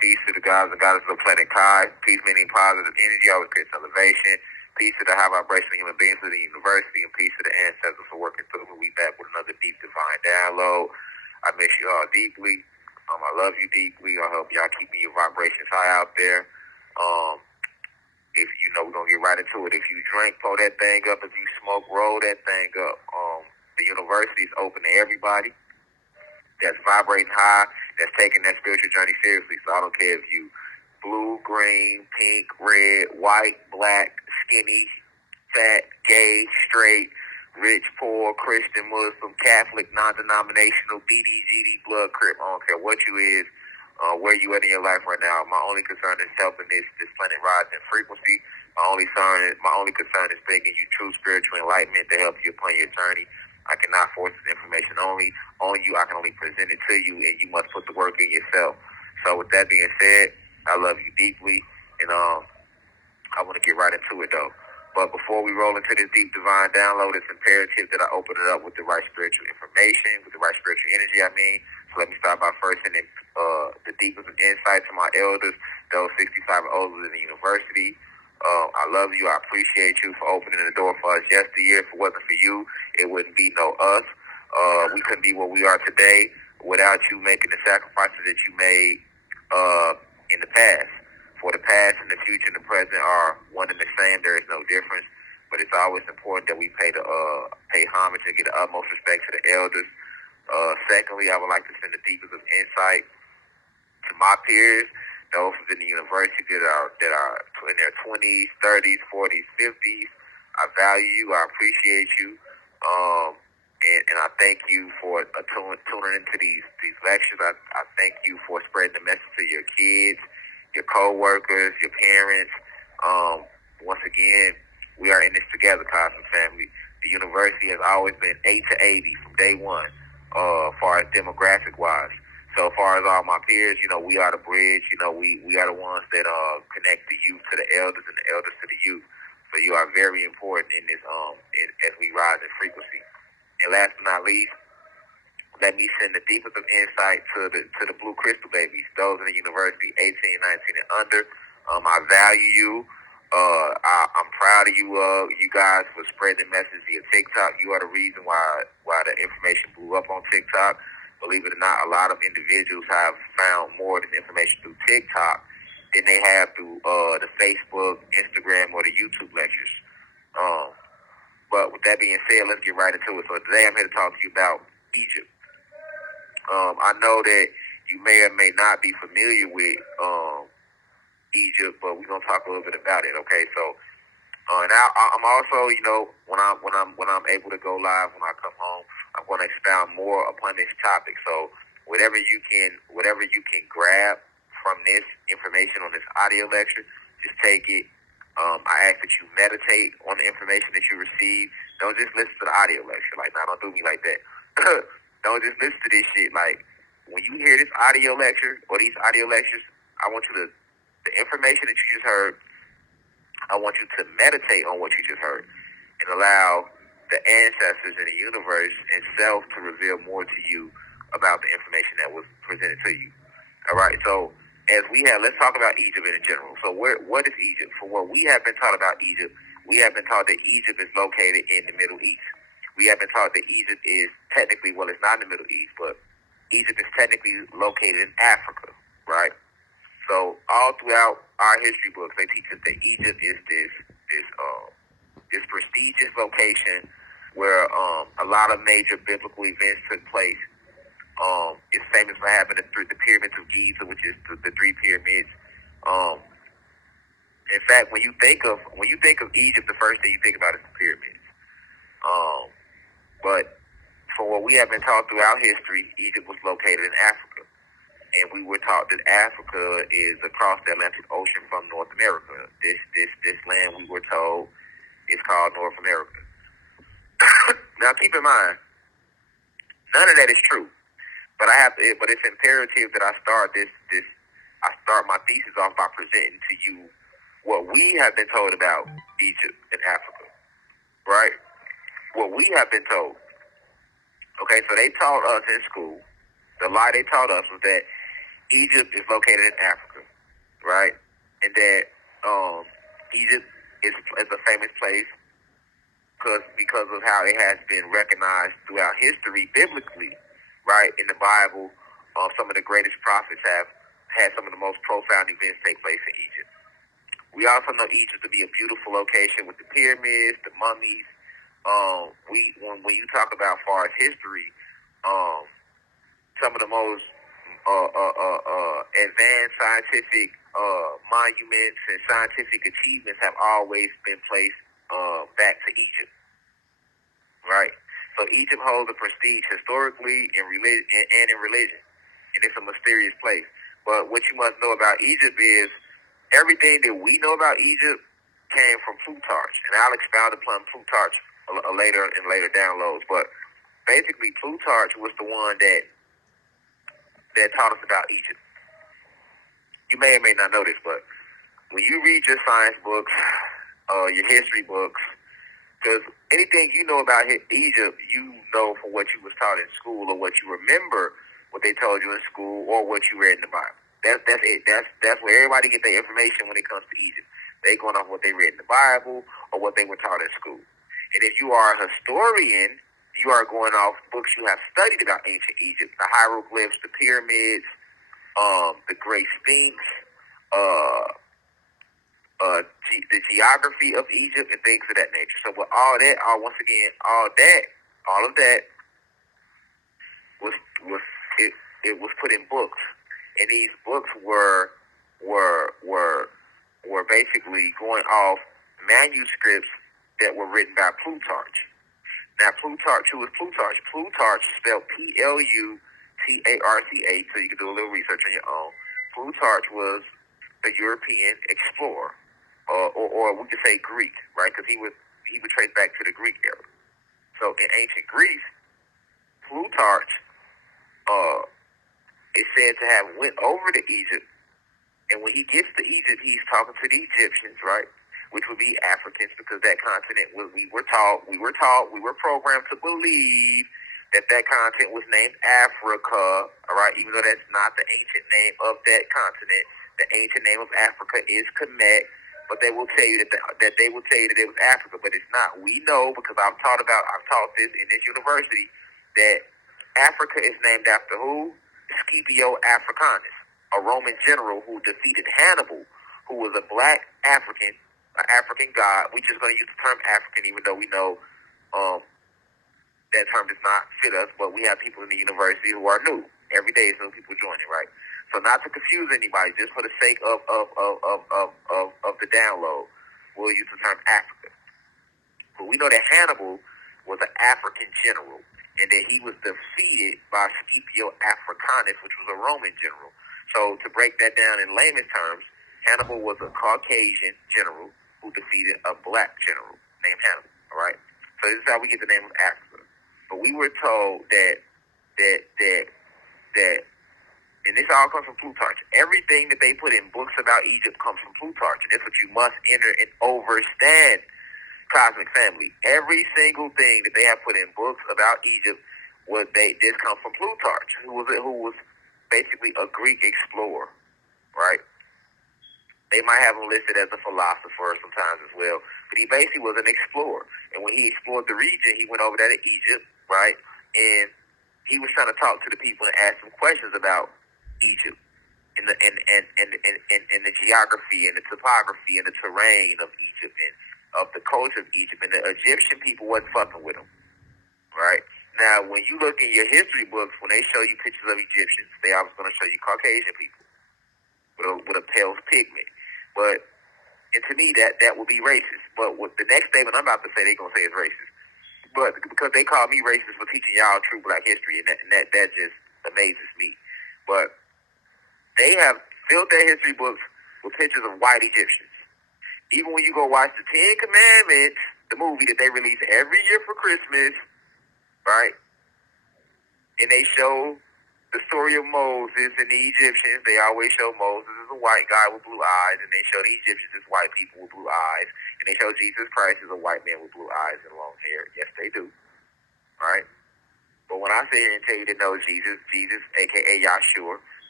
Peace to the gods and goddesses of planet Kai. Peace meaning positive energy, always creates elevation. Peace to the high vibrational human beings of the university, and peace to the ancestors for working through me. We back with another deep divine download. I miss you all deeply. I love you deeply. I hope y'all keeping your vibrations high out there. If you know, we're gonna get right into it. If you drink, pull that thing up. If you smoke, roll that thing up. The university is open to everybody that's vibrating high, that's taking that spiritual journey seriously. So I don't care if you blue, green, pink, red, white, black, skinny, fat, gay, straight, rich, poor, Christian, Muslim, Catholic, non-denominational, DD, blood, crip. I don't care what you is, where you at in your life right now. My only concern is helping this planet rise in frequency. My only concern is bringing you true spiritual enlightenment to help you upon your journey. I cannot force this information on you. I can only present it to you, and you must put the work in yourself. So with that being said, I love you deeply, and I want to get right into it, though. But before we roll into this deep divine download, it's imperative that I open it up with the right spiritual information, with the right spiritual energy, So let me start by first sending the deepest of insight to my elders, those 65 and older in the university. I love you. I appreciate you for opening the door for us yesteryear. If it wasn't for you, it wouldn't be no us. We couldn't be what we are today without you making the sacrifices that you made in the past. For the past and the future and the present are one and the same. There is no difference. But it's always important that we pay homage and get the utmost respect to the elders. Secondly, I would like to send the deepest of insight to my peers, those in the university that are in their 20s, 30s, 40s, 50s. I value you. I appreciate you. And I thank you for tuning into these lectures. I thank you for spreading the message to your kids, your co-workers, your parents. Once again, we are in this together, Cosmic Family. The university has always been A to 80 from day one, as far as demographic-wise. So as far as all my peers, we are the bridge. We are the ones that connect the youth to the elders and the elders to the youth. So you are very important in this as we rise in frequency. And last but not least, let me send the deepest of insight to the blue crystal babies, those in the university 18, 19, and under. I value you. I'm proud of you guys for spreading the message via TikTok. You are the reason why the information blew up on TikTok. Believe it or not, a lot of individuals have found more of this information through TikTok than they have through the Facebook, Instagram, or the YouTube lectures. But with that being said, let's get right into it. So today I'm here to talk to you about Egypt. I know that you may or may not be familiar with Egypt, but we're gonna talk a little bit about it. Okay, so now I'm also, when I'm able to go live, when I come home, I'm going to expound more upon this topic. So whatever you can grab from this information on this audio lecture, just take it. I ask that you meditate on the information that you receive. Don't just listen to the audio lecture. Like, nah, don't do me like that. Don't just listen to this shit. Like, when you hear this audio lecture or these audio lectures, I want you to, the information that you just heard, I want you to meditate on what you just heard and allow the ancestors in the universe and self to reveal more to you about the information that was presented to you. All right, so let's talk about Egypt in general. So what is Egypt? For what we have been taught about Egypt, we have been taught that Egypt is located in the Middle East. We have been taught that Egypt is technically, well, it's not in the Middle East, but Egypt is technically located in Africa, right? So all throughout our history books, they teach us that Egypt is this prestigious location where a lot of major biblical events took place. It's famous for having the pyramids of Giza, which is the three pyramids. In fact, when you think of Egypt, the first thing you think about is the pyramids. But for what we have been taught throughout history, Egypt was located in Africa. And we were taught that Africa is across the Atlantic Ocean from North America. This land, we were told, is called North America. Now, keep in mind, none of that is true. But it's imperative that I start my thesis off by presenting to you what we have been told about Egypt and Africa, right? What we have been told. Okay, so they taught us in school, the lie they taught us was that Egypt is located in Africa, right? And that Egypt is a famous place because of how it has been recognized throughout history biblically, right? In the Bible, some of the greatest prophets have had some of the most profound events take place in Egypt. We also know Egypt to be a beautiful location with the pyramids, the mummies. When you talk about far as history, some of the most advanced scientific monuments and scientific achievements have always been placed back to Egypt, right? So Egypt holds a prestige historically in religion and in religion, and it's a mysterious place. But what you must know about Egypt is everything that we know about Egypt came from Plutarch, and I'll expound upon Plutarch later in later downloads. But basically, Plutarch was the one that taught us about Egypt. You may or may not know this, but when you read your science books, your history books, because anything you know about Egypt, you know from what you was taught in school or what you remember what they told you in school or what you read in the Bible. That's it. That's where everybody get their information when it comes to Egypt. They going off what they read in the Bible or what they were taught in school. And if you are a historian, you are going off books you have studied about ancient Egypt, the hieroglyphs, the pyramids, the Great Sphinx, the geography of Egypt and things of that nature. So with all that, all of that was put in books, and these books were basically going off manuscripts that were written by Plutarch. Now, Plutarch, who was Plutarch? Plutarch, spelled Plutarch, so you can do a little research on your own. Plutarch was a European explorer, or we could say Greek, right? Because he would trace back to the Greek era. So in ancient Greece, Plutarch is said to have went over to Egypt, and when he gets to Egypt, he's talking to the Egyptians, right? Which would be Africans, because that continent we were programmed to believe that continent was named Africa, all right? Even though that's not the ancient name of that continent, the ancient name of Africa is Kemet, but they will tell you that it was Africa, but it's not. We know, because I've taught this in this university, that Africa is named after who? Scipio Africanus, a Roman general who defeated Hannibal, who was a black African, an African god. We're just going to use the term African, even though we know that term does not fit us, but we have people in the university who are new. Every day is new people joining, right? So not to confuse anybody, just for the sake of the download, we'll use the term Africa. But we know that Hannibal was an African general, and that he was defeated by Scipio Africanus, which was a Roman general. So to break that down in layman's terms, Hannibal was a Caucasian general who defeated a black general named Hannibal, all right? So this is how we get the name of Africa. But we were told that and this all comes from Plutarch. Everything that they put in books about Egypt comes from Plutarch, and that's what you must enter and understand, Cosmic Family. Every single thing that they have put in books about Egypt, this comes from Plutarch, who was basically a Greek explorer, right? They might have him listed as a philosopher sometimes as well, but he basically was an explorer. And when he explored the region, he went over there to Egypt, right? And he was trying to talk to the people and ask them questions about Egypt and the geography and the topography and the terrain of Egypt and of the culture of Egypt. And the Egyptian people wasn't fucking with him, right? Now, when you look in your history books, when they show you pictures of Egyptians, they always going to show you Caucasian people with a pale pigment. But, and to me, that would be racist. But what the next statement I'm about to say, they're going to say is racist. But because they call me racist for teaching y'all true black history, and that just amazes me. But they have filled their history books with pictures of white Egyptians. Even when you go watch the Ten Commandments, the movie that they release every year for Christmas, right? And they show the story of Moses and the Egyptians. They always show Moses as a white guy with blue eyes, and they show the Egyptians as white people with blue eyes, and they show Jesus Christ as a white man with blue eyes and long hair. Yes, they do, right? But when I sit here and tell you to know Jesus, A.K.A. Yahshua,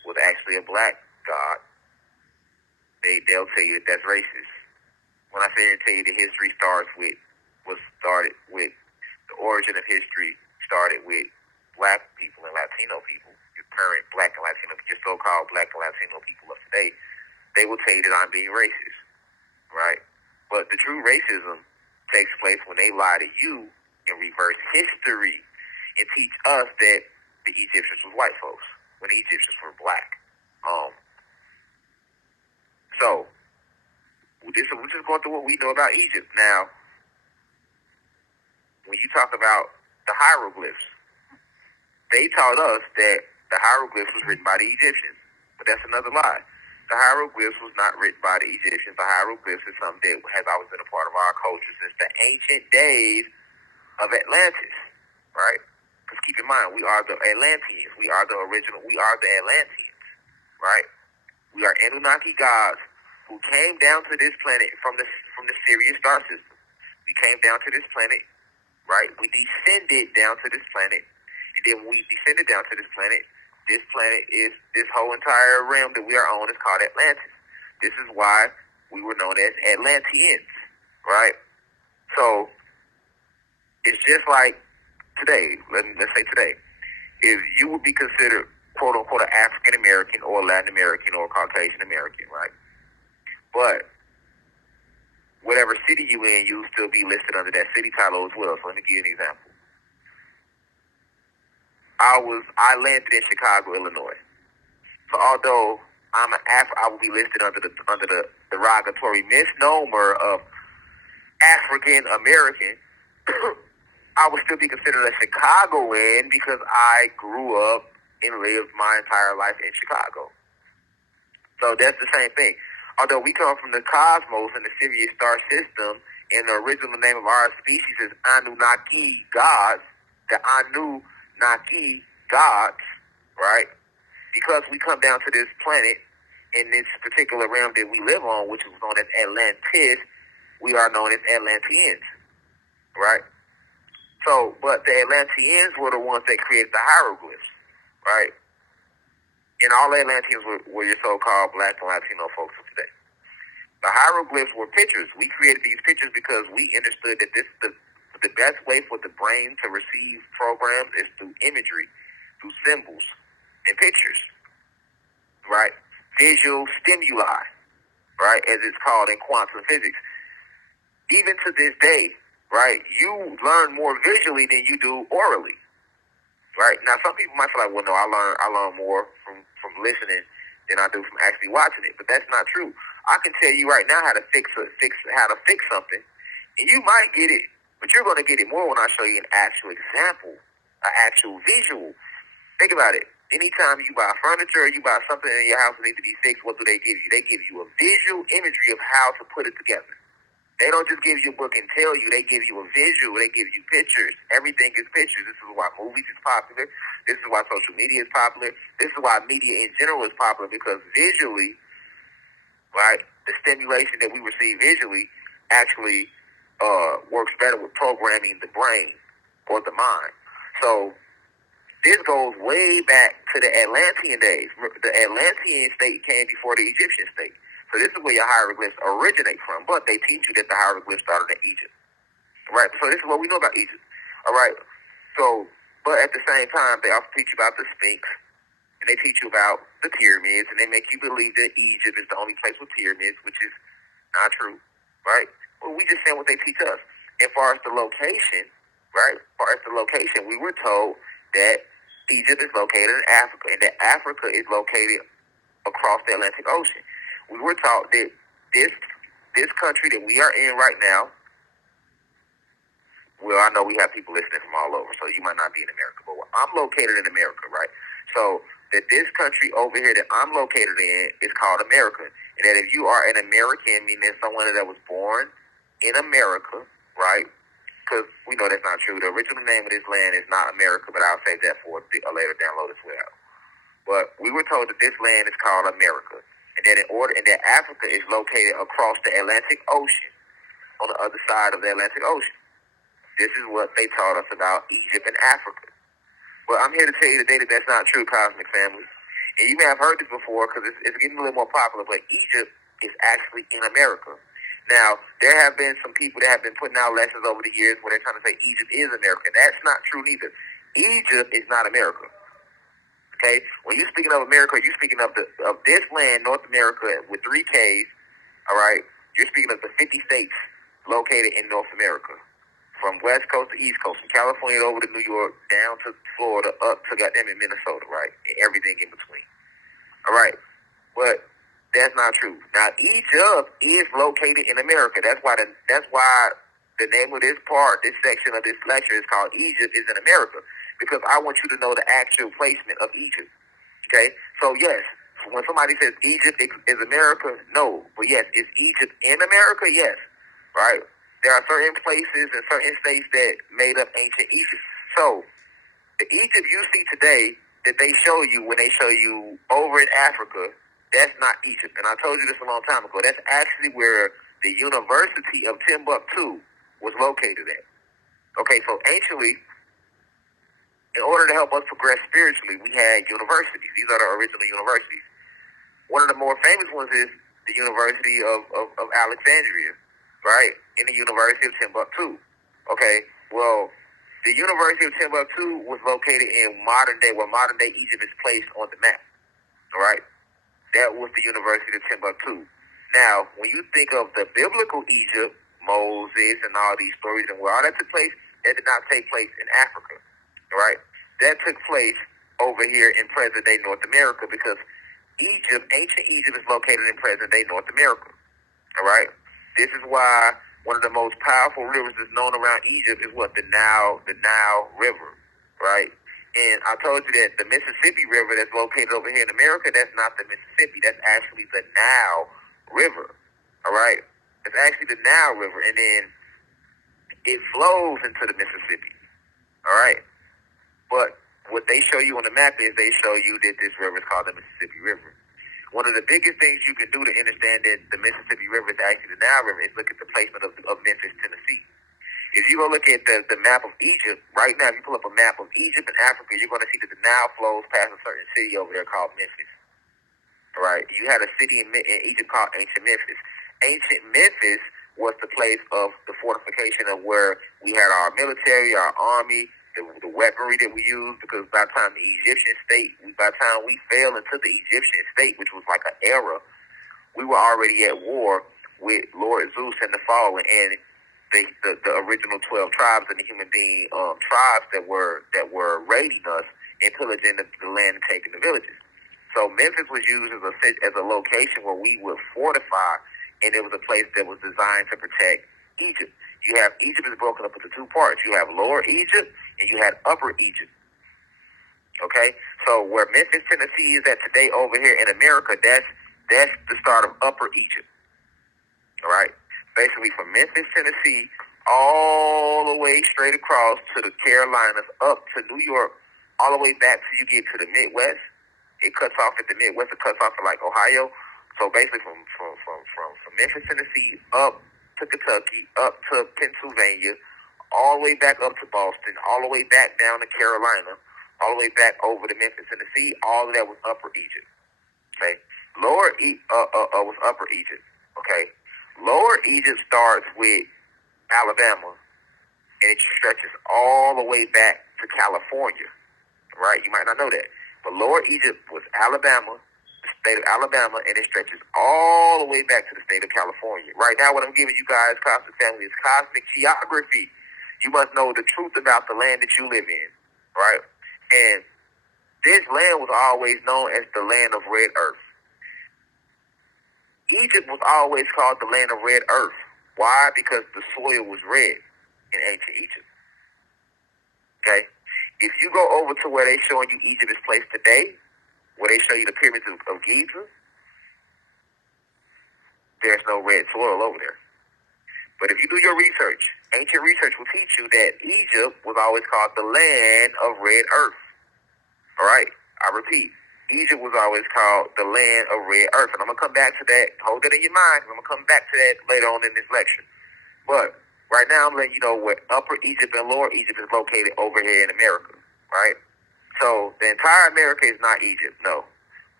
was actually a black god, they'll tell you that that's racist. When I say and tell you the history started with the origin of history started with black people and Latino people, your current black and Latino, your so-called black and Latino people of today, they will tell you that I'm being racist, right? But the true racism takes place when they lie to you and reverse history and teach us that the Egyptians were white folks when the Egyptians were black. So we're just going through what we know about Egypt. Now, when you talk about the hieroglyphs, they taught us that the hieroglyphs was written by the Egyptians, but that's another lie. The hieroglyphs was not written by the Egyptians. The hieroglyphs is something that has always been a part of our culture since the ancient days of Atlantis, right? Because keep in mind, we are the Atlanteans. We are the Atlanteans, right? We are Anunnaki gods who came down to this planet from the Sirius star system. We came down to this planet, right? We descended down to this planet. And then when we descended down to this planet is this whole entire realm that we are on is called Atlantis. This is why we were known as Atlanteans, right? So it's just like today, let's say today, if you would be considered quote unquote an African American or Latin American or Caucasian American, right? But whatever city you in, you'll still be listed under that city title as well. So let me give you an example. I landed in Chicago, Illinois. So although I will be listed under the derogatory misnomer of African American, I would still be considered a Chicagoan because I grew up and lived my entire life in Chicago. So that's the same thing. Although we come from the cosmos and the Sirius star system, and the original name of our species is Anunnaki gods, the Anunnaki gods, right? Because we come down to this planet in this particular realm that we live on, which is known as Atlantis, we are known as Atlanteans, right? So, but the Atlanteans were the ones that created the hieroglyphs, right? And all Atlanteans were your so-called black and Latino folks of today. The hieroglyphs were pictures. We created these pictures because we understood that the best way for the brain to receive programs is through imagery, through symbols and pictures, right? Visual stimuli, right, as it's called in quantum physics. Even to this day, right, you learn more visually than you do orally, right? Now, some people might feel like, well, no, I learn more from listening than I do from actually watching it, but that's not true. I can tell you right now how to fix something, and you might get it, but you're going to get it more when I show you an actual example, an actual visual. Think about it. Anytime you buy furniture or you buy something in your house that needs to be fixed, what do they give you? They give you a visual imagery of how to put it together. They don't just give you a book and tell you. They give you a visual. They give you pictures. Everything is pictures. This is why movies is popular. This is why social media is popular. This is why media in general is popular, because visually, right, the stimulation that we receive visually actually works better with programming the brain or the mind. So this goes way back to the Atlantean days. The Atlantean state came before the Egyptian state. So this is where your hieroglyphs originate from. But they teach you that the hieroglyphs started in Egypt. Right? So this is what we know about Egypt. All right? So, but at the same time, they also teach you about the Sphinx. And they teach you about the pyramids. And they make you believe that Egypt is the only place with pyramids, which is not true. Right? Well, we just saying what they teach us. As far as the location, right? As far as the location, we were told that Egypt is located in Africa, and that Africa is located across the Atlantic Ocean. We were taught that this country that we are in right now, well, I know we have people listening from all over, so you might not be in America, but I'm located in America, right? So that this country over here that I'm located in is called America, and that if you are an American, meaning someone that was born in America, right? Because we know that's not true. The original name of this land is not America, but I'll save that for a later download as well. But we were told that this land is called America, and that Africa is located across the Atlantic Ocean, on the other side of the Atlantic Ocean. This is what they taught us about Egypt and Africa. But I'm here to tell you today that that's not true, Cosmic Family. And you may have heard this before because it's getting a little more popular, but Egypt is actually in America. Now, there have been some people that have been putting out lessons over the years where they're trying to say Egypt is America. That's not true neither. Egypt is not America. Okay? When you're speaking of America, you're speaking of this land, North America, with 3 Ks, all right? You're speaking of the 50 states located in North America. From West Coast to East Coast, from California over to New York, down to Florida, up to goddamn Minnesota, right? And everything in between. All right? But that's not true. Now, Egypt is located in America. That's why the name of this part, this section of this lecture is called Egypt is in America. Because I want you to know the actual placement of Egypt. Okay? So, yes, when somebody says Egypt is America, no. But, yes, is Egypt in America? Yes. Right? There are certain places and certain states that made up ancient Egypt. So, the Egypt you see today that they show you when they show you over in Africa, that's not Egypt. And I told you this a long time ago. That's actually where the University of Timbuktu was located at. Okay, so anciently, in order to help us progress spiritually, we had universities. These are the original universities. One of the more famous ones is the University of Alexandria, right? In the University of Timbuktu. Okay, well, the University of Timbuktu was located in where modern day Egypt is placed on the map. All right? That was the University of Timbuktu. Now, when you think of the biblical Egypt, Moses and all these stories and where all that took place, that did not take place in Africa. All right? That took place over here in present-day North America because ancient Egypt is located in present-day North America. All right? This is why one of the most powerful rivers that's known around Egypt is what? The Nile River, right? And I told you that the Mississippi River that's located over here in America, that's not the Mississippi. That's actually the Nile River, all right? It's actually the Nile River, and then it flows into the Mississippi, all right? But what they show you on the map is they show you that this river is called the Mississippi River. One of the biggest things you can do to understand that the Mississippi River is actually the Nile River is look at the placement of Memphis, Tennessee. If you go look at the map of Egypt, right now, if you pull up a map of Egypt and Africa, you're going to see that the Nile flows past a certain city over there called Memphis. All right? You had a city in Egypt called Ancient Memphis. Ancient Memphis was the place of the fortification of where we had our military, our army, the weaponry that we used, because by the time we fell into the Egyptian state, which was like an era, we were already at war with Lord Zeus and the fallen and the original 12 tribes and the human being tribes that were raiding us and pillaging the land and taking the villages. So Memphis was used as a location where we would fortify, and it was a place that was designed to protect Egypt. You have Egypt is broken up into 2 parts. You have Lower Egypt and you had Upper Egypt. Okay? So where Memphis, Tennessee is at today over here in America, that's the start of Upper Egypt. All right? Basically from Memphis, Tennessee, all the way straight across to the Carolinas, up to New York, all the way back till you get to the Midwest. It cuts off at the Midwest. It cuts off at like Ohio. So basically from Memphis, Tennessee, up to Kentucky, up to Pennsylvania, all the way back up to Boston, all the way back down to Carolina, all the way back over to Memphis, Tennessee. All of that was Upper Egypt. Okay, was Upper Egypt. Okay, Lower Egypt starts with Alabama, and it stretches all the way back to California. Right? You might not know that, but Lower Egypt was Alabama, the state of Alabama, and it stretches all the way back to the state of California. Right now, what I'm giving you guys, Cosmic Family, is cosmic geography. You must know the truth about the land that you live in, right? And this land was always known as the land of red earth. Egypt was always called the land of red earth. Why? Because the soil was red in ancient Egypt. Okay? If you go over to where they're showing you Egypt is placed today, where they show you the pyramids of Giza, there's no red soil over there. But if you do your research, ancient research will teach you that Egypt was always called the land of red earth. All right? I repeat, Egypt was always called the land of red earth. And I'm going to come back to that. Hold that in your mind. I'm going to come back to that later on in this lecture. But right now, I'm letting you know where Upper Egypt and Lower Egypt is located over here in America. Right? So the entire America is not Egypt, no.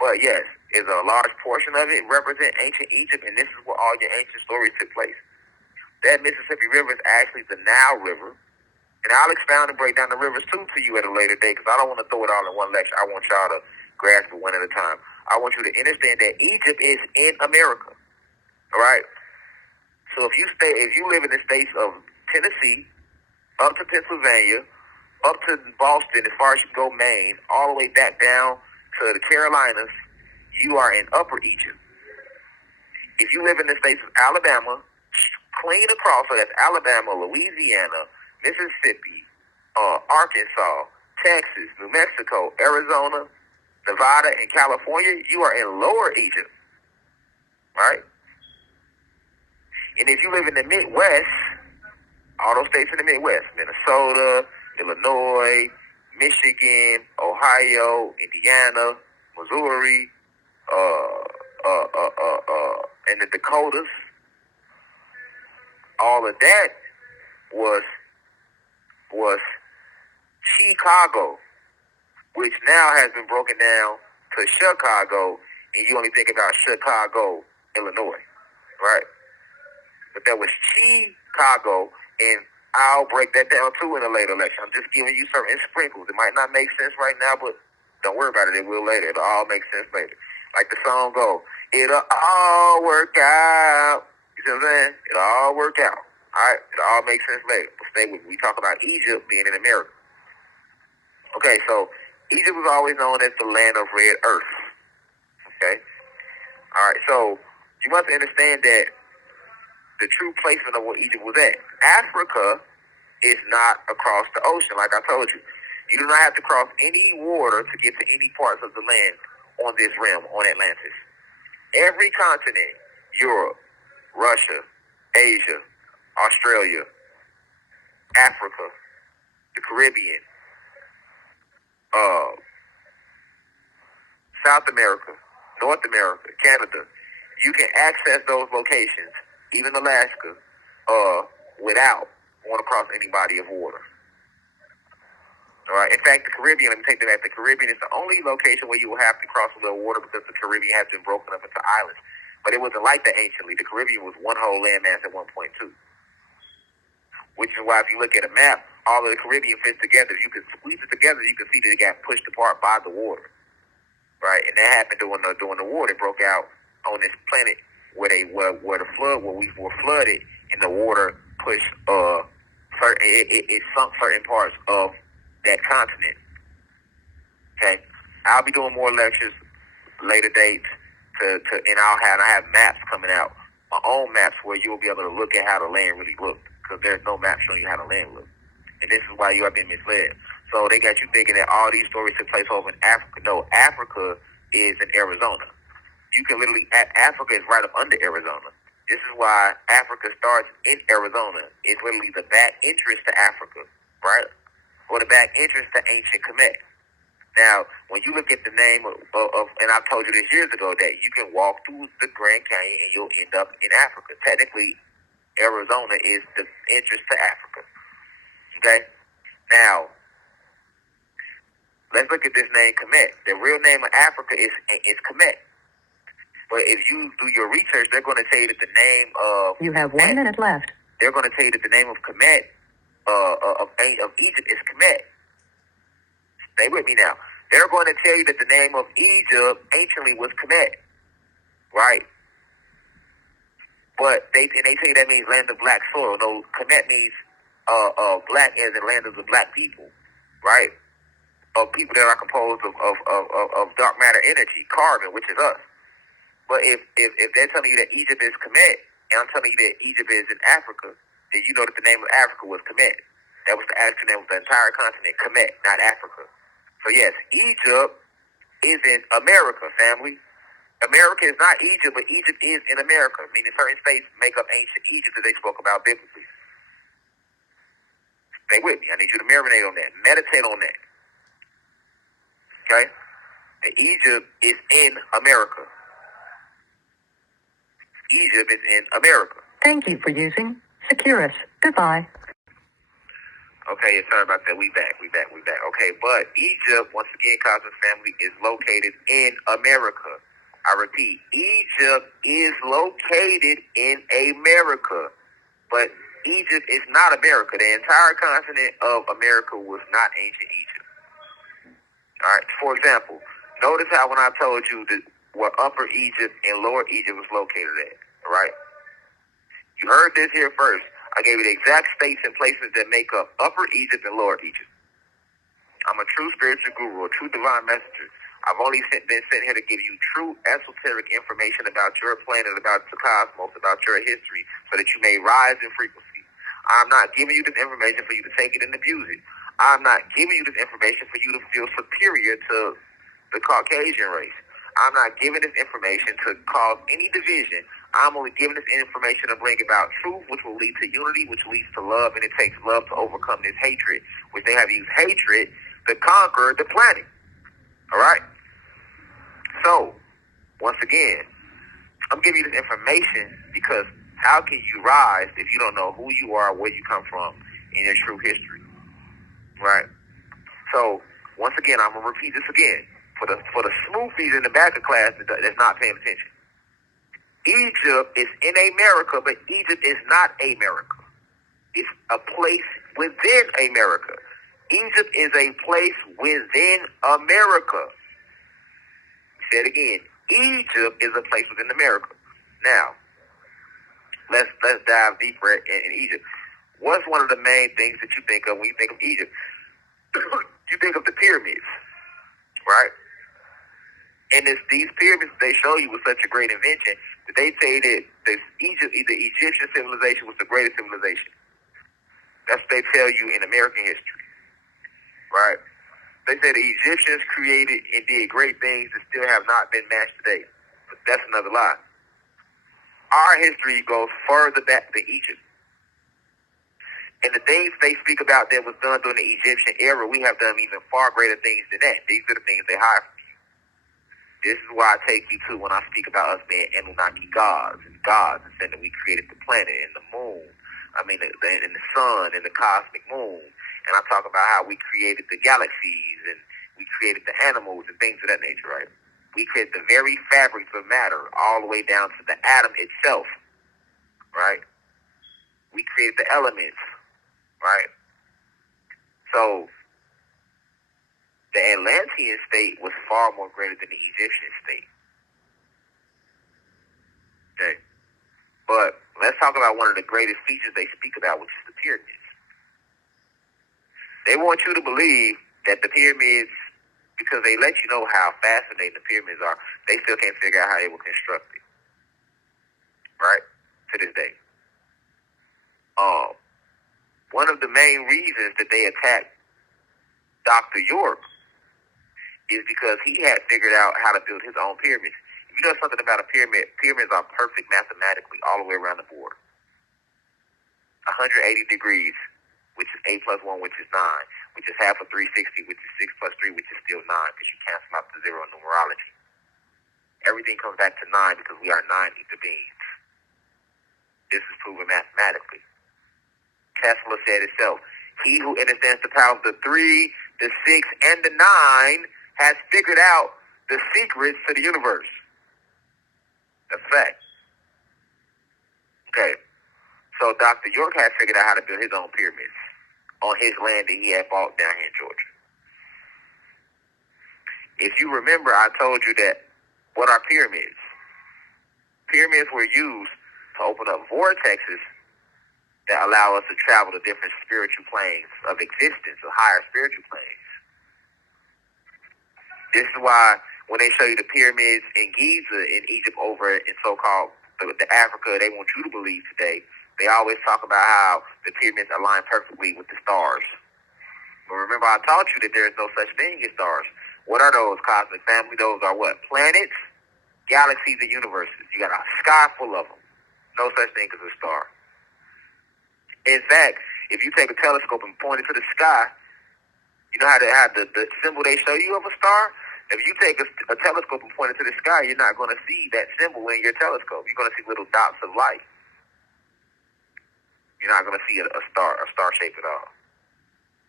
But yes, is a large portion of it represent ancient Egypt, and this is where all your ancient stories took place. That Mississippi River is actually the Nile River, and I'll expound and break down the rivers too to you at a later date, because I don't want to throw it all in one lecture. I want y'all to grasp it one at a time. I want you to understand that Egypt is in America. All right. So if you live in the states of Tennessee, up to Pennsylvania, up to Boston, as far as you go, Maine, all the way back down to the Carolinas, you are in Upper Egypt. If you live in the states of Alabama, clean across, so that's Alabama, Louisiana, Mississippi, Arkansas, Texas, New Mexico, Arizona, Nevada, and California, you are in Lower Egypt, right? And if you live in the Midwest, all those states in the Midwest, Minnesota, Illinois, Michigan, Ohio, Indiana, Missouri, and the Dakotas, all of that was Chicago, which now has been broken down to Chicago, and you only think about Chicago, Illinois, right? But that was Chicago, and I'll break that down too in a later lecture. I'm just giving you certain sprinkles. It might not make sense right now, but don't worry about it. It will later. It'll all make sense later. Like the song goes, it'll all work out. You see what I'm saying? It'll all work out. All right? It'll all make sense later. But stay with me. We talk about Egypt being in America. Okay, so Egypt was always known as the land of red earth. Okay? All right, so you must understand that the true placement of where Egypt was at. Africa is not across the ocean, like I told you. You do not have to cross any water to get to any parts of the land on this realm, on Atlantis. Every continent, Europe, Russia, Asia, Australia, Africa, the Caribbean, South America, North America, Canada, you can access those locations, even Alaska, without going across any body of water. All right. In fact, the Caribbean, let me take that back. The Caribbean is the only location where you will have to cross a little water because the Caribbean has been broken up into islands. But it wasn't like that anciently. The Caribbean was one whole landmass at one point, too. Which is why if you look at a map, all of the Caribbean fits together. If you can squeeze it together, you can see that it got pushed apart by the water. Right? And that happened during the war that broke out on this planet where we were flooded, and the water pushed it sunk certain parts of that continent. Okay, I'll be doing more lectures later dates and I have maps coming out, my own maps where you'll be able to look at how the land really looked, because there's no map showing you how the land looks, and this is why you have been misled. So they got you thinking that all these stories took place over in Africa. No, Africa is in Arizona. You can literally, Africa is right up under Arizona. This is why Africa starts in Arizona. It's literally the back entrance to Africa, right? Or the back entrance to ancient Kemet. Now, when you look at the name of and I told you this years ago, that you can walk through the Grand Canyon and you'll end up in Africa. Technically, Arizona is the entrance to Africa. Okay? Now, let's look at this name, Kemet. The real name of Africa is Kemet. But if you do your research, they're going to tell you that the name of... You have 1 minute left. They're going to tell you that the name of Kemet, of Egypt, is Kemet. Stay with me now. They're going to tell you that the name of Egypt anciently was Kemet. Right? But they tell you that means land of black soil. No, Kemet means black as in land of the black people. Right? Of people that are composed of dark matter energy, carbon, which is us. But if they're telling you that Egypt is Kemet, and I'm telling you that Egypt is in Africa, then you know that the name of Africa was Kemet. That was the actual name of the entire continent, Kemet, not Africa. So yes, Egypt is in America, family. America is not Egypt, but Egypt is in America, meaning certain states make up ancient Egypt that they spoke about biblically. Stay with me. I need you to marinate on that. Meditate on that. Okay? And Egypt is in America. Egypt is in America. Thank you for using Securus. Goodbye. Okay. Okay, sorry about that. We back. Okay, but Egypt, once again, Cosmic Family, is located in America. I repeat, Egypt is located in America, but Egypt is not America. The entire continent of America was not ancient Egypt. All right. For example, notice how when I told you that where Upper Egypt and Lower Egypt was located at. All right. You heard this here first. I gave you the exact states and places that make up Upper Egypt and Lower Egypt. I'm a true spiritual guru, a true divine messenger. I've only been sent here to give you true esoteric information about your planet, about the cosmos, about your history, so that you may rise in frequency. I'm not giving you this information for you to take it and abuse it. I'm not giving you this information for you to feel superior to the Caucasian race. I'm not giving this information to cause any division. I'm only giving this information to bring about truth, which will lead to unity, which leads to love, and it takes love to overcome this hatred, which they have used hatred to conquer the planet. All right? So, once again, I'm giving you this information because how can you rise if you don't know who you are, where you come from, in your true history? Right? So, once again, I'm going to repeat this again. For the smoothies in the back of class that's not paying attention. Egypt is in America, but Egypt is not America. It's a place within America. Egypt is a place within America. Say it again. Egypt is a place within America. Now, let's dive deeper in Egypt. What's one of the main things that you think of when you think of Egypt? You think of the pyramids, right? And these pyramids they show you was such a great invention that they say that the Egyptian civilization was the greatest civilization. That's what they tell you in American history, right? They say the Egyptians created and did great things that still have not been matched today. But that's another lie. Our history goes further back than Egypt. And the things they speak about that was done during the Egyptian era, we have done even far greater things than that. These are the things they hide from you. This is why I take you to when I speak about us being Anunnaki gods and saying that we created the planet and the moon. I mean, and the sun and the cosmic moon. And I talk about how we created the galaxies and we created the animals and things of that nature, right? We created the very fabrics of matter all the way down to the atom itself, right? We created the elements, right? So the Atlantean state was far more greater than the Egyptian state. Okay. But let's talk about one of the greatest features they speak about, which is the pyramids. They want you to believe that the pyramids, because they let you know how fascinating the pyramids are, they still can't figure out how they were constructed. Right? To this day. One of the main reasons that they attacked Dr. York is because he had figured out how to build his own pyramids. If you know something about a pyramid, pyramids are perfect mathematically all the way around the board. 180 degrees, which is 8 plus 1, which is 9, which is half of 360, which is 6 plus 3, which is still 9, because you cancel out the zero in numerology. Everything comes back to 9 because we are 9 ether beings. This is proven mathematically. Tesla said itself, he who understands the power of the 3, the 6, and the 9 has figured out the secrets to the universe. That's a fact. Okay. So Dr. York had figured out how to build his own pyramids on his land that he had bought down here in Georgia. If you remember, I told you that what are pyramids? Pyramids were used to open up vortexes that allow us to travel to different spiritual planes of existence, or higher spiritual planes. This is why when they show you the pyramids in Giza in Egypt over in so-called the Africa they want you to believe today, they always talk about how the pyramids align perfectly with the stars. But remember, I taught you that there is no such thing as stars. What are those, cosmic family? Those are what? Planets, galaxies, and universes. You got a sky full of them. No such thing as a star. In fact, if you take a telescope and point it to the sky, you know how the symbol they show you of a star? If you take a telescope and point it to the sky, you're not going to see that symbol in your telescope. You're going to see little dots of light. You're not going to see a star shape at all.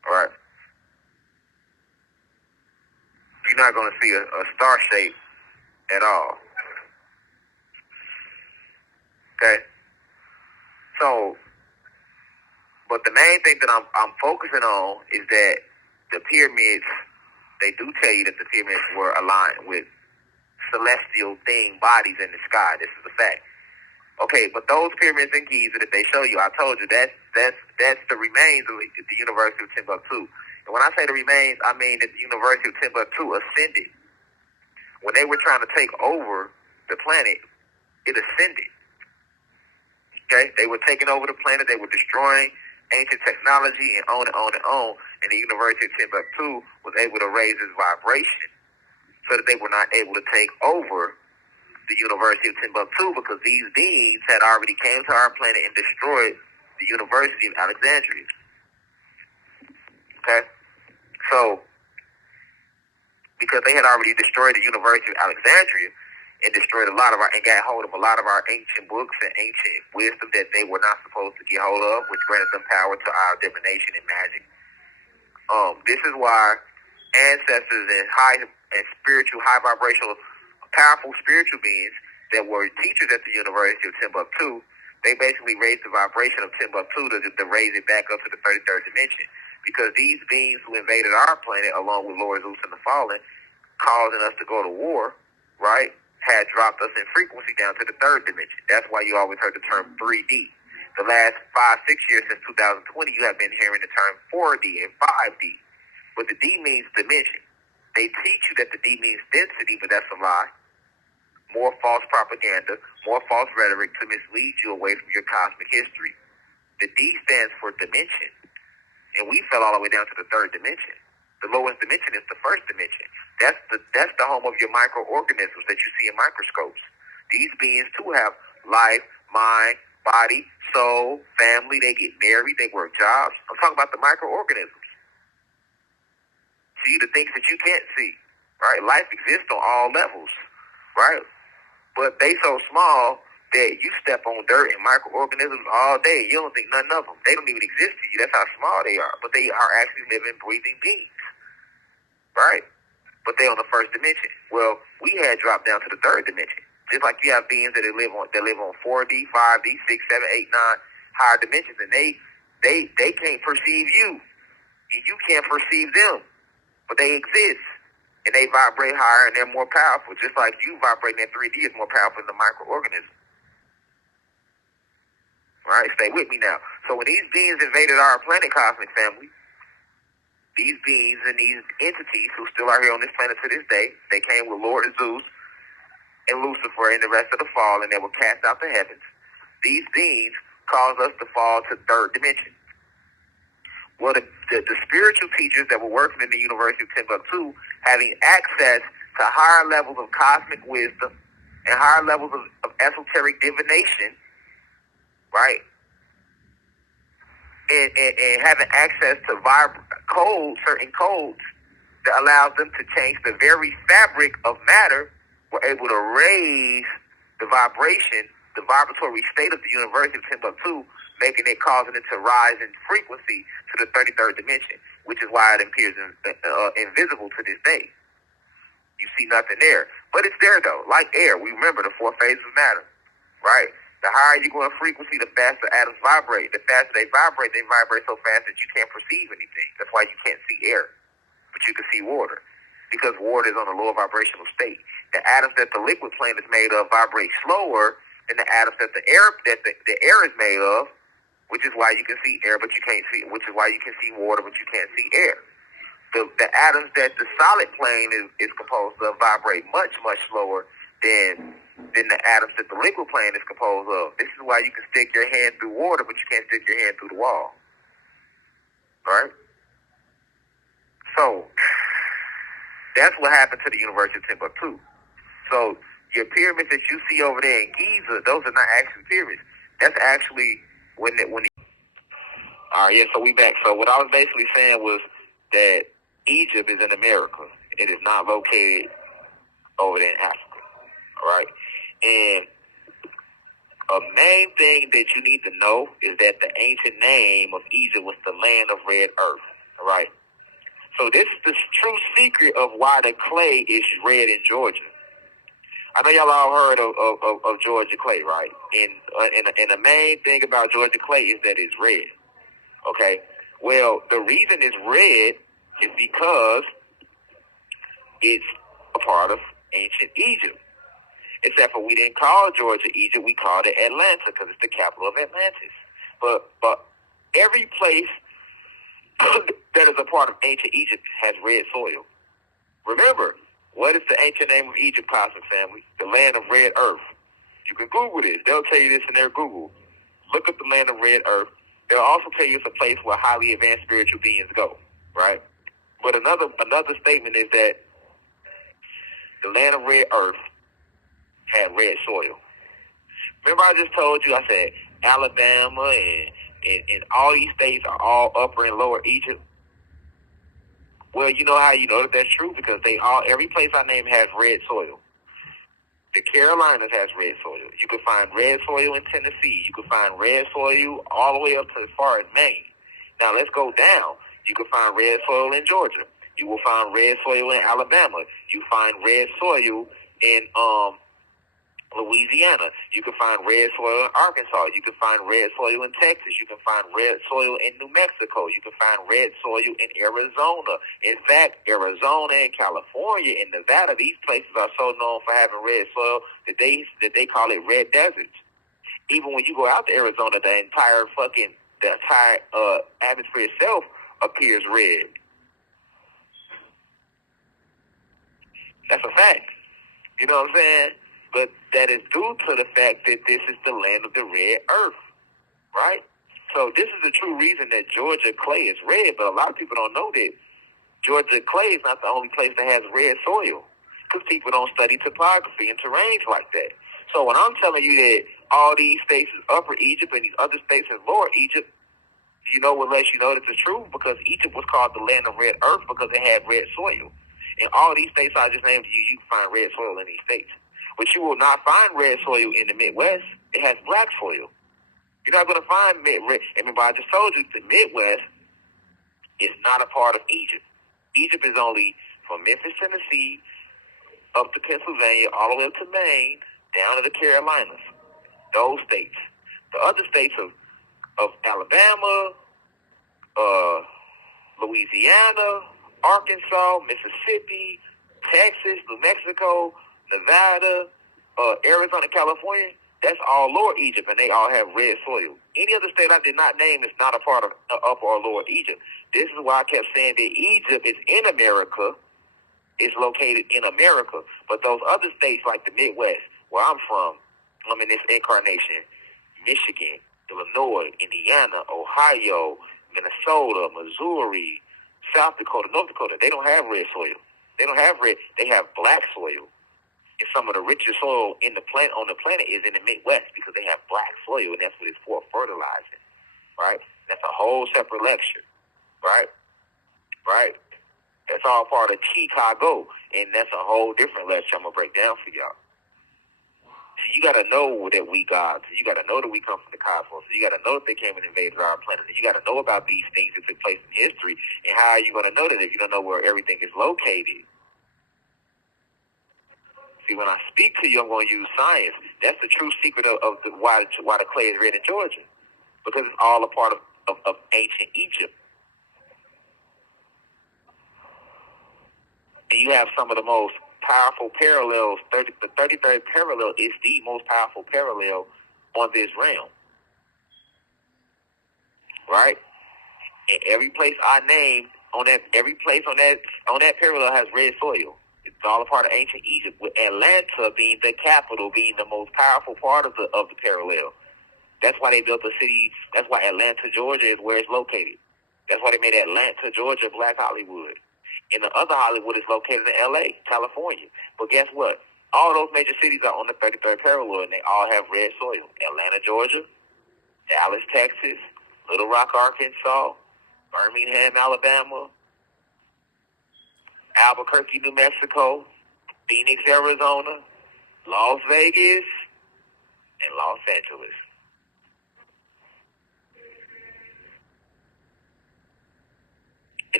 All right? You're not going to see a star shape at all. Okay? So, but the main thing that I'm focusing on is that the pyramids, they do tell you that the pyramids were aligned with celestial thing bodies in the sky. This is a fact. Okay, but those pyramids in Giza that they show you, I told you that's the remains of the University of Timbuktu. And when I say the remains, I mean that the University of Timbuktu ascended. When they were trying to take over the planet, it ascended. Okay, they were taking over the planet. They were destroying ancient technology and on and on and on. And the University of Timbuktu was able to raise its vibration so that they were not able to take over the University of Timbuktu, because these beings had already came to our planet and destroyed the University of Alexandria. Okay? So, because they had already destroyed the University of Alexandria and destroyed a lot of our, and got hold of a lot of our ancient books and ancient wisdom that they were not supposed to get hold of, which granted them power to our divination and magic. This is why ancestors and high and spiritual, high vibrational, powerful spiritual beings that were teachers at the University of Timbuktu, they basically raised the vibration of Timbuktu to raise it back up to the 33rd dimension. Because these beings who invaded our planet, along with Lord Zeus and the Fallen, causing us to go to war, right, had dropped us in frequency down to the 3rd dimension. That's why you always heard the term 3D. The last 5-6 years since 2020, you have been hearing the term 4D and 5D. But the D means dimension. They teach you that the D means density, but that's a lie. More false propaganda, more false rhetoric to mislead you away from your cosmic history. The D stands for dimension. And we fell all the way down to the 3rd dimension. The lowest dimension is the 1st dimension. That's the home of your microorganisms that you see in microscopes. These beings too have life, mind, body, soul, family. They get married, they work jobs. I'm talking about the microorganisms. See, the things that you can't see, right? Life exists on all levels, right? But they so small that you step on dirt and microorganisms all day. You don't think nothing of them. They don't even exist to you. That's how small they are. But they are actually living, breathing beings, right? But they on the 1st dimension. Well, we had dropped down to the 3rd dimension. Just like you have beings that live on 4D, 5D, 6, 7, 8, 9 higher dimensions, and they can't perceive you, and you can't perceive them, but they exist. And they vibrate higher and they're more powerful. Just like you vibrating at 3D is more powerful than the microorganism. Right? Stay with me now. So when these beings invaded our planet, cosmic family, these beings and these entities who still are here on this planet to this day, they came with Lord Zeus and Lucifer and the rest of the fall, and they were cast out to heavens. These beings caused us to fall to 3rd dimension. Well, the spiritual teachers that were working in the University of Timbuktu, having access to higher levels of cosmic wisdom and higher levels of esoteric divination, right? And having access to certain codes that allows them to change the very fabric of matter, were able to raise the vibration, the vibratory state of the University of Timbuktu, causing it to rise in frequency to the 33rd dimension, which is why it appears invisible to this day. You see nothing there. But it's there, though. Like air, we remember the 4 phases of matter, right? The higher you go in frequency, the faster atoms vibrate. The faster they vibrate so fast that you can't perceive anything. That's why you can't see air, but you can see water, because water is on a lower vibrational state. The atoms that the liquid plane is made of vibrate slower than the atoms that the air is made of, which is why you can see air, but you can't see. Which is why you can see water, but you can't see air. The atoms that the solid plane is composed of vibrate much slower than the atoms that the liquid plane is composed of. This is why you can stick your hand through water, but you can't stick your hand through the wall. Right? So that's what happened to the University of Timbuktu. So your pyramids that you see over there in Giza, those are not actually pyramids. That's actually when. All right, yeah. So we back. So what I was basically saying was that Egypt is in America. It is not located over there in Africa. All right, and a main thing that you need to know is that the ancient name of Egypt was the land of red earth. All right. So this is the true secret of why the clay is red in Georgia. I know y'all all heard of Georgia clay, right? And the main thing about Georgia clay is that it's red. Okay. Well, the reason it's red is because it's a part of ancient Egypt. Except for we didn't call Georgia Egypt, we called it Atlanta because it's the capital of Atlantis. But every place that is a part of ancient Egypt has red soil. Remember, what is the ancient name of Egypt, Cosmic family? The land of red earth. You can Google this. They'll tell you this in their Google. Look up the land of red earth. They'll also tell you it's a place where highly advanced spiritual beings go, right? But another statement is that the land of red earth had red soil. Remember I just told you, I said Alabama and all these states are all upper and lower Egypt? Well, you know how you know that that's true? Because every place I named has red soil. The Carolinas has red soil. You can find red soil in Tennessee. You can find red soil all the way up to as far as Maine. Now let's go down. You can find red soil in Georgia. You will find red soil in Alabama. You find red soil in Louisiana. You can find red soil in Arkansas. You can find red soil in Texas. You can find red soil in New Mexico. You can find red soil in Arizona. In fact, Arizona and California and Nevada, these places are so known for having red soil that they call it red deserts. Even when you go out to Arizona, the entire atmosphere itself appears red. That's a fact. You know what I'm saying? But that is due to the fact that this is the land of the red earth, right? So this is the true reason that Georgia clay is red, but a lot of people don't know that Georgia clay is not the only place that has red soil because people don't study topography and terrains like that. So when I'm telling you that all these states is upper Egypt and these other states is lower Egypt, you know what lets you know that it's true? Because Egypt was called the land of red earth because it had red soil. In all these states I just named you can find red soil in these states. But you will not find red soil in the Midwest. It has black soil. You're not going to find red. Remember, I just told you the Midwest is not a part of Egypt. Egypt is only from Memphis, Tennessee, up to Pennsylvania, all the way up to Maine, down to the Carolinas. Those states. The other states of Alabama, Louisiana, Arkansas, Mississippi, Texas, New Mexico, Nevada, Arizona, California, that's all lower Egypt, and they all have red soil. Any other state I did not name is not a part of upper or lower Egypt. This is why I kept saying that Egypt is in America, is located in America. But those other states like the Midwest, where I'm from, I'm in this incarnation, Michigan, Illinois, Indiana, Ohio, Minnesota, Missouri, South Dakota, North Dakota, they don't have red soil. They don't have red. They have black soil. And some of the richest soil on the planet is in the Midwest because they have black soil, and that's what it's for, fertilizing, right? That's a whole separate lecture, right? Right? That's all part of Chicago, and that's a whole different lecture I'm going to break down for y'all. So you got to know that we gods. You got to know that we come from the cosmos. You got to know that they came and invaded our planet. You got to know about these things that took place in history, and how are you going to know that if you don't know where everything is located? See, when I speak to you, I'm going to use science. That's the true secret of why the clay is red in Georgia, because it's all a part of ancient Egypt. And you have some of the most powerful parallels. The 33rd parallel is the most powerful parallel on this realm, right? And every place I named every place on that parallel has red soil. It's all a part of ancient Egypt, with Atlanta being the capital, being the most powerful part of the parallel. That's why they built the city. That's why Atlanta, Georgia is where it's located. That's why they made Atlanta, Georgia, Black Hollywood. And the other Hollywood is located in L.A., California. But guess what? All those major cities are on the 33rd parallel, and they all have red soil. Atlanta, Georgia, Dallas, Texas, Little Rock, Arkansas, Birmingham, Alabama, Albuquerque, New Mexico, Phoenix, Arizona, Las Vegas, and Los Angeles. And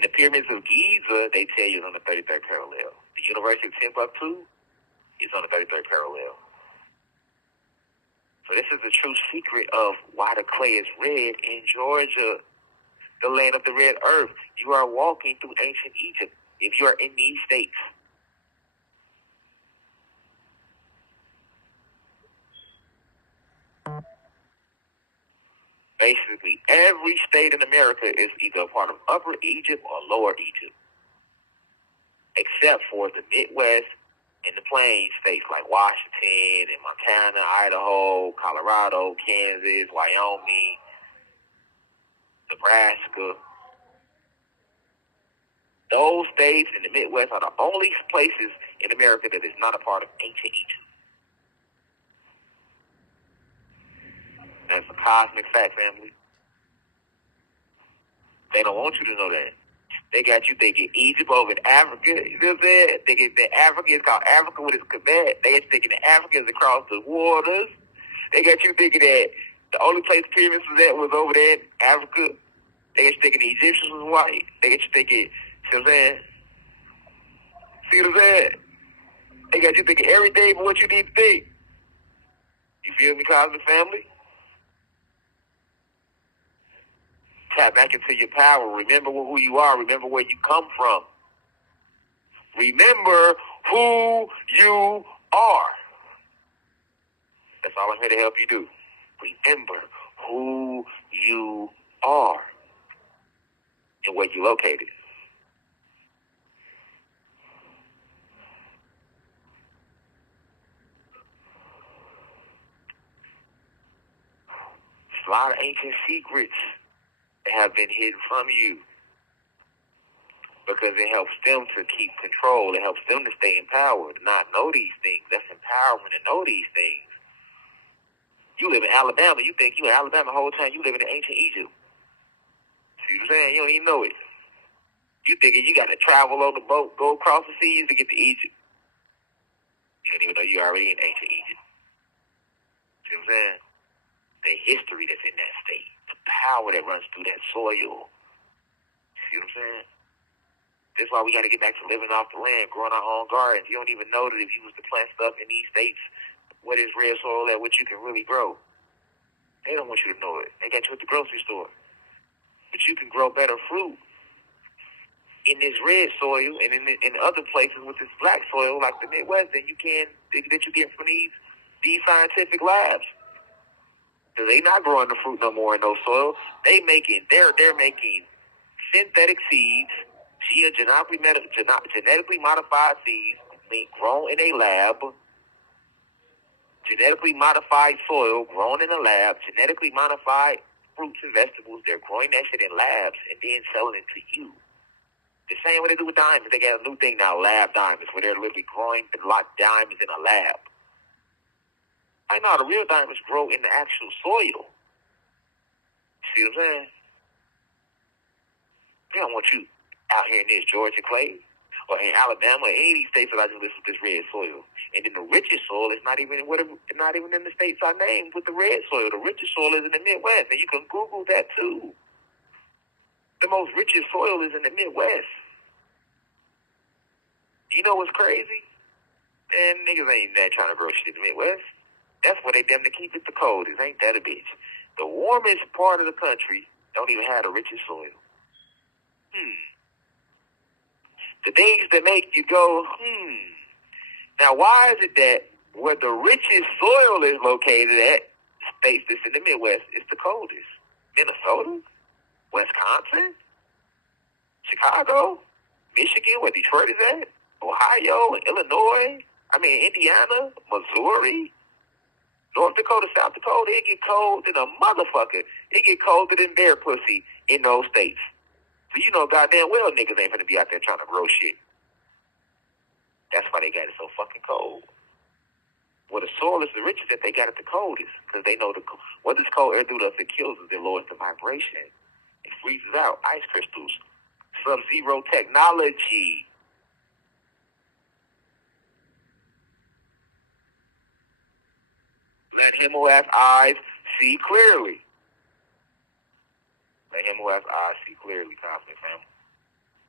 And the pyramids of Giza, they tell you, is on the 33rd parallel. The University of Timbuktu is on the 33rd parallel. So this is the true secret of why the clay is red in Georgia, the land of the red earth. You are walking through ancient Egypt if you are in these states. Basically, every state in America is either a part of Upper Egypt or Lower Egypt, except for the Midwest and the Plains states like Washington and Montana, Idaho, Colorado, Kansas, Wyoming, Nebraska. Those states in the Midwest are the only places in America that is not a part of ancient Egypt. That's a cosmic fact, family. They don't want you to know that. They got you thinking Egypt over in Africa. You know what I'm saying? Thinking that Africa is called Africa with its Quebec. They got you thinking that Africa is across the waters. They got you thinking that the only place pyramids was at was over there in Africa. They got you thinking the Egyptians was white. They got you thinking, see what I'm saying? See what I'm saying? They got you thinking everything but what you need to think. You feel me, cosmic family? Tap back into your power. Remember who you are. Remember where you come from. Remember who you are. That's all I'm here to help you do. Remember who you are and where you're located. There's a lot of ancient secrets that have been hidden from you because it helps them to keep control. It helps them to stay in power, to not know these things. That's empowerment to know these things. You live in Alabama. You think you in Alabama the whole time. You live in ancient Egypt. See what I'm saying? You don't even know it. You thinking you got to travel on the boat, go across the seas to get to Egypt. You don't even know you're already in ancient Egypt. See what I'm saying? The history that's in that state. The power that runs through that soil. See what I'm saying? That's why we got to get back to living off the land, growing our own gardens. You don't even know that if you was to plant stuff in these states, what is red soil at, what you can really grow. They don't want you to know it. They got you at the grocery store. But you can grow better fruit in this red soil and in other places with this black soil like the Midwest than you can that you get from these scientific labs. Because they not growing the fruit no more in those soils. They're making synthetic seeds, genetically modified seeds being grown in a lab, genetically modified soil grown in a lab, genetically modified fruits and vegetables. They're growing that shit in labs and then selling it to you. The same way they do with diamonds. They got a new thing now, lab diamonds, where they're literally growing diamonds in a lab. I know the real diamonds grow in the actual soil. See what I'm saying? They don't want you out here in this Georgia clay or in Alabama or any of these states that I just listed with this red soil. And then the richest soil is not even in the states I named with the red soil. The richest soil is in the Midwest, and you can Google that too. The most richest soil is in the Midwest. You know what's crazy? Man, niggas ain't that trying to grow shit in the Midwest. That's where they damn to keep it the coldest. Ain't that a bitch? The warmest part of the country don't even have the richest soil. The things that make you go, Now, why is it that where the richest soil is located at, states that's in the Midwest, is the coldest? Minnesota? Wisconsin? Chicago? Michigan, where Detroit is at? Ohio? Illinois? Indiana? Missouri? North Dakota, South Dakota, it get cold than a motherfucker. It get colder than bear pussy in those states. So you know goddamn well niggas ain't gonna be out there trying to grow shit. That's why they got it so fucking cold. Where the soil is the richest, that they got it the coldest. Because they know what this cold air do to us, it kills us, it lowers the vibration. It freezes out ice crystals. Sub-zero technology. Let him who has eyes see clearly. Let him who has eyes see clearly, cosmic family.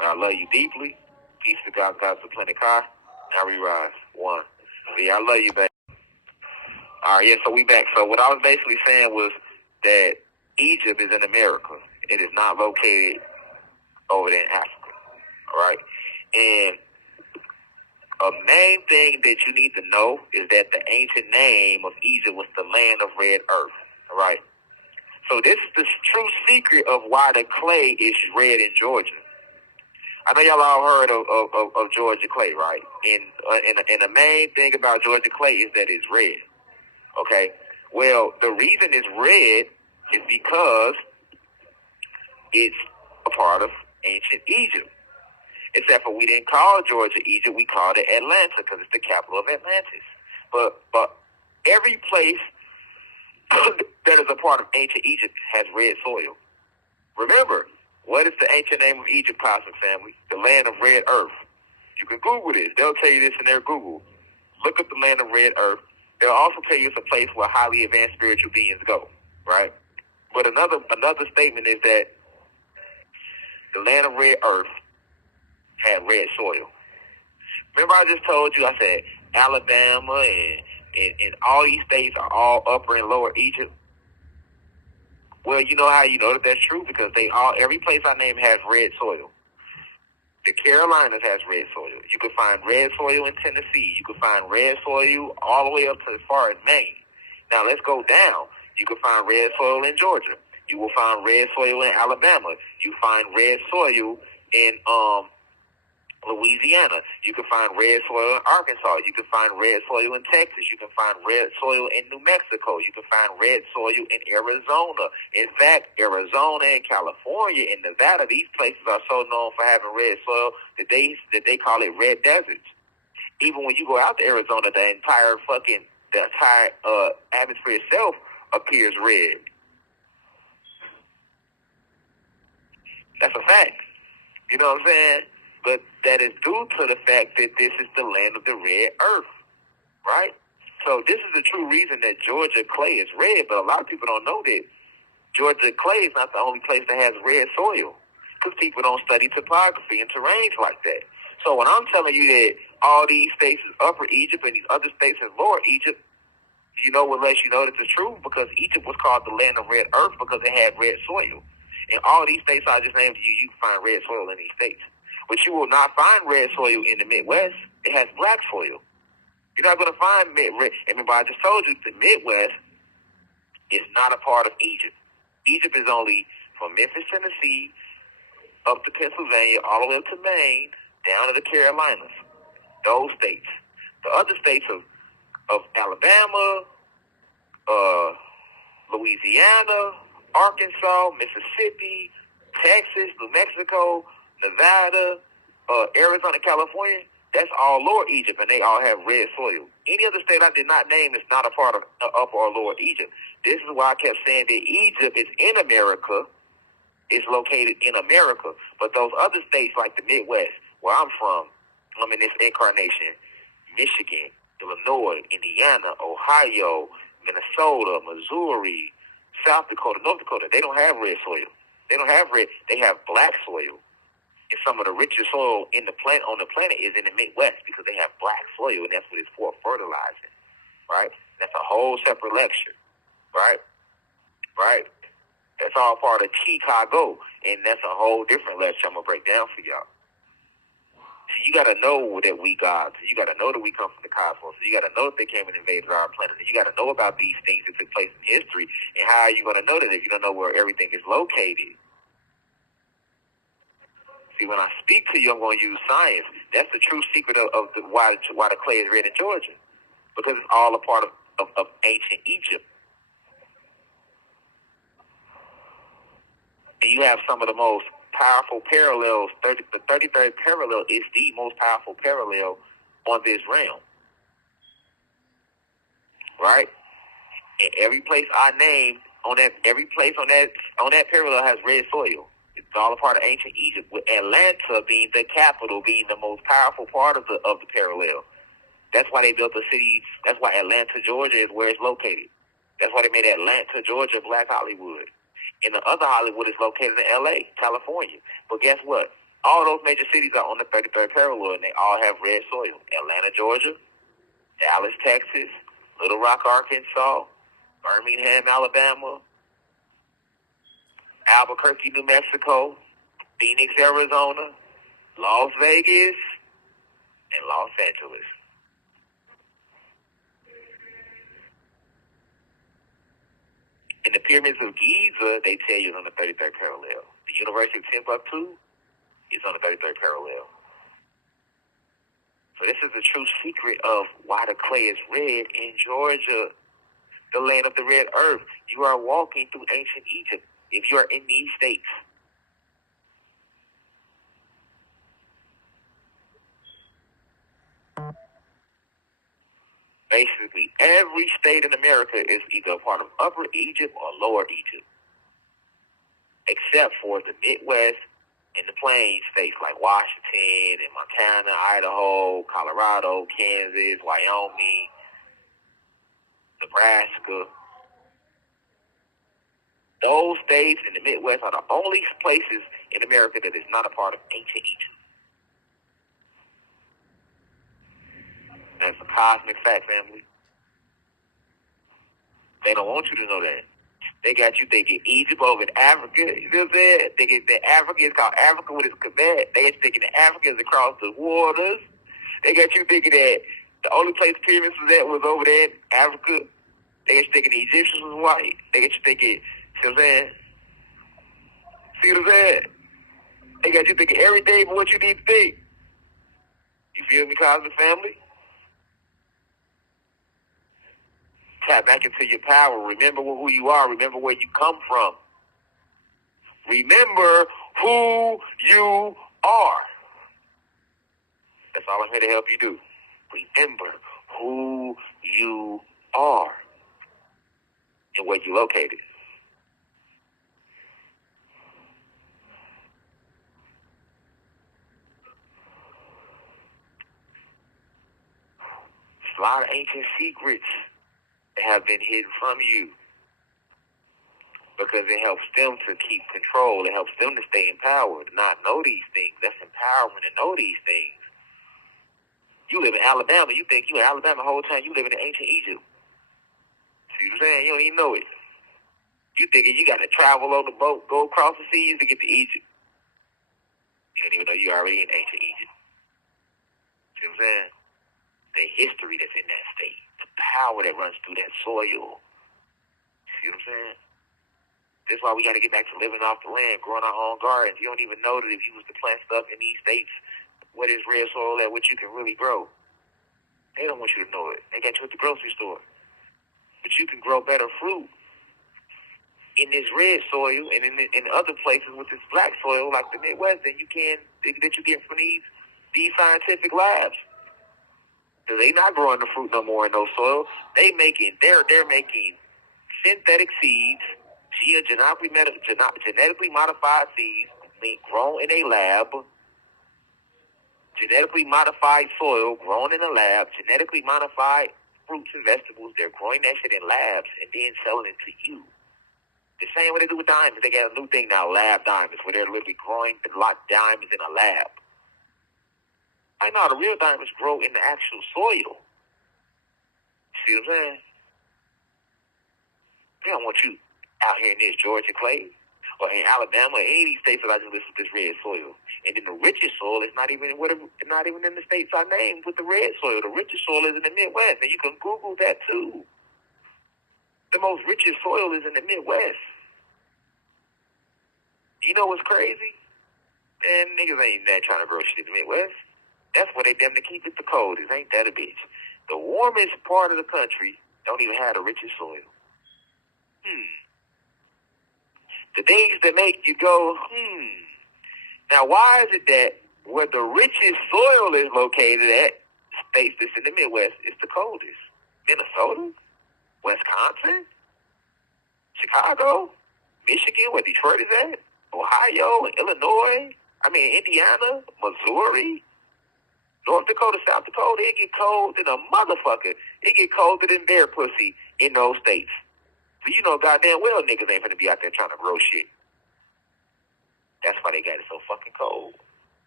I love you deeply. Peace to God, God's a Planet Kai. Now we rise. One. But yeah, I love you, baby. All right, yeah, so we back. So what I was basically saying was that Egypt is in America. It is not located over there in Africa. All right? And a main thing that you need to know is that the ancient name of Egypt was the land of red earth. All right? So this is the true secret of why the clay is red in Georgia. I know y'all all heard of Georgia clay, right? And the main thing about Georgia clay is that it's red. Okay? Well, the reason it's red is because it's a part of ancient Egypt. Except for we didn't call Georgia Egypt, we called it Atlanta because it's the capital of Atlantis. But every place that is a part of ancient Egypt has red soil. Remember, what is the ancient name of Egypt, Cosmic Family? The land of red earth. You can Google this. They'll tell you this in their Google. Look up the land of red earth. They'll also tell you it's a place where highly advanced spiritual beings go, right? But another statement is that the land of red earth had red soil. Remember I just told you, I said Alabama and all these states are all upper and lower Egypt? Well, you know how you know that that's true? Because every place I named has red soil. The Carolinas has red soil. You can find red soil in Tennessee. You can find red soil all the way up to as far as Maine. Now let's go down. You can find red soil in Georgia. You will find red soil in Alabama. You find red soil in Louisiana. You can find red soil in Arkansas. You can find red soil in Texas. You can find red soil in New Mexico. You can find red soil in Arizona. In fact, Arizona and California and Nevada, these places are so known for having red soil that they call it red deserts. Even when you go out to Arizona, the entire atmosphere itself appears red. That's a fact. You know what I'm saying? But that is due to the fact that this is the land of the red earth, right? So this is the true reason that Georgia clay is red, but a lot of people don't know that Georgia clay is not the only place that has red soil because people don't study topography and terrains like that. So when I'm telling you that all these states is Upper Egypt and these other states is Lower Egypt, you know what lets you know that it's true? Because Egypt was called the land of red earth because it had red soil. In all these states I just named you can find red soil in these states. But you will not find red soil in the Midwest. It has black soil. You're not going to find red. Remember, I just told you the Midwest is not a part of Egypt. Egypt is only from Memphis, Tennessee, up to Pennsylvania, all the way up to Maine, down to the Carolinas. Those states. The other states of Alabama, Louisiana, Arkansas, Mississippi, Texas, New Mexico, Nevada, Arizona, California, that's all Lower Egypt, and they all have red soil. Any other state I did not name is not a part of Upper or Lower Egypt. This is why I kept saying that Egypt is in America, is located in America, but those other states like the Midwest, where I'm from, I'm in this incarnation, Michigan, Illinois, Indiana, Ohio, Minnesota, Missouri, South Dakota, North Dakota, they don't have red soil. They don't have red, they have black soil. And some of the richest soil on the planet is in the Midwest because they have black soil, and that's what it's for, fertilizing, right? That's a whole separate lecture, right? Right? That's all part of Chicago, and that's a whole different lecture I'm going to break down for y'all. So you got to know that we gods. You got to know that we come from the cosmos. So you got to know that they came and invaded our planet. And you got to know about these things that took place in history, and how are you going to know that if you don't know where everything is located? See, when I speak to you, I'm going to use science. That's the true secret of why the clay is red in Georgia, because it's all a part of ancient Egypt. And you have some of the most powerful parallels. The 33rd parallel is the most powerful parallel on this realm, right? And every place I named every place on that parallel has red soil. It's all a part of ancient Egypt, with Atlanta being the capital, being the most powerful part of the parallel. That's why they built the city. That's why Atlanta, Georgia is where it's located. That's why they made Atlanta, Georgia, Black Hollywood. And the other Hollywood is located in L.A., California. But guess what? All those major cities are on the 33rd parallel, and they all have red soil. Atlanta, Georgia, Dallas, Texas, Little Rock, Arkansas, Birmingham, Alabama, Albuquerque, New Mexico, Phoenix, Arizona, Las Vegas, and Los Angeles. In the pyramids of Giza, they tell you it's on the 33rd parallel. The University of Timbuktu is on the 33rd parallel. So this is the true secret of why the clay is red in Georgia, the land of the red earth. You are walking through ancient Egypt if you are in these states. Basically, every state in America is either a part of Upper Egypt or Lower Egypt, except for the Midwest and the Plains states like Washington and Montana, Idaho, Colorado, Kansas, Wyoming, Nebraska. Those states in the Midwest are the only places in America that is not a part of ancient Egypt. That's a cosmic fact, family. They don't want you to know that. They got you thinking Egypt over in Africa. You know what I'm saying? Thinking that Africa is called Africa with its Quebec. They got you thinking that Africa is across the waters. They got you thinking that the only place pyramids was at was over there in Africa. They got you thinking the Egyptians was white. They got you thinking, see what I'm saying? See what I'm saying? They got you thinking everything but what you need to think. You feel me, cosmic family? Tap back into your power. Remember who you are. Remember where you come from. Remember who you are. That's all I'm here to help you do. Remember who you are and where you're located. There's a lot of ancient secrets that have been hidden from you because it helps them to keep control. It helps them to stay in power, to not know these things. That's empowerment to know these things. You live in Alabama. You think you in Alabama the whole time. You live in ancient Egypt. See what I'm saying? You don't even know it. You thinking you got to travel on the boat, go across the seas to get to Egypt. You don't even know you're already in ancient Egypt. See what I'm saying? The history that's in that state. The power that runs through that soil. See what I'm saying? That's why we got to get back to living off the land, growing our own gardens. You don't even know that if you was to plant stuff in these states, what is red soil at, what you can really grow. They don't want you to know it. They got you at the grocery store. But you can grow better fruit in this red soil and in other places with this black soil like the Midwest than you can that you get from these scientific labs. Because they not growing the fruit no more in those soils. They're making synthetic seeds, genetically modified seeds grown in a lab, genetically modified soil grown in a lab, genetically modified fruits and vegetables. They're growing that shit in labs and then selling it to you. The same way they do with diamonds. They got a new thing now, lab diamonds, where they're literally growing the diamonds in a lab. I know the real diamonds grow in the actual soil. See what I'm saying? They don't want you out here in this Georgia clay or in Alabama or any of these states that I just listed this red soil. And then the richest soil is not even in the states I named with the red soil. The richest soil is in the Midwest, and you can Google that too. The most richest soil is in the Midwest. You know what's crazy? Man, niggas ain't that trying to grow shit in the Midwest. That's where they damn to keep it the coldest. Ain't that a bitch? The warmest part of the country don't even have the richest soil. The things that make you go, Now, why is it that where the richest soil is located at, states that's in the Midwest, is the coldest? Minnesota? Wisconsin? Chicago? Michigan, where Detroit is at? Ohio? Illinois? Indiana? Missouri? North Dakota, South Dakota, it get cold than a motherfucker. It get colder than bear pussy in those states. So you know goddamn well niggas ain't finna be out there trying to grow shit. That's why they got it so fucking cold.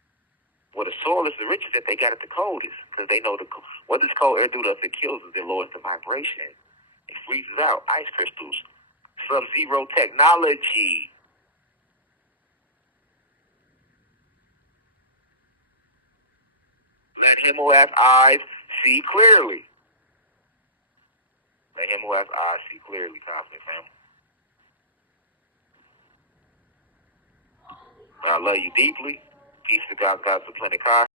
Where the soil is the richest, that they got it the coldest, because they know what does cold air do to us? It kills us. It lowers the vibration. It freezes out ice crystals. Sub-zero technology. Let him who has eyes see clearly. Let him who has eyes see clearly, Cosmic family. I love you deeply. Peace to God, God's the planet Kai.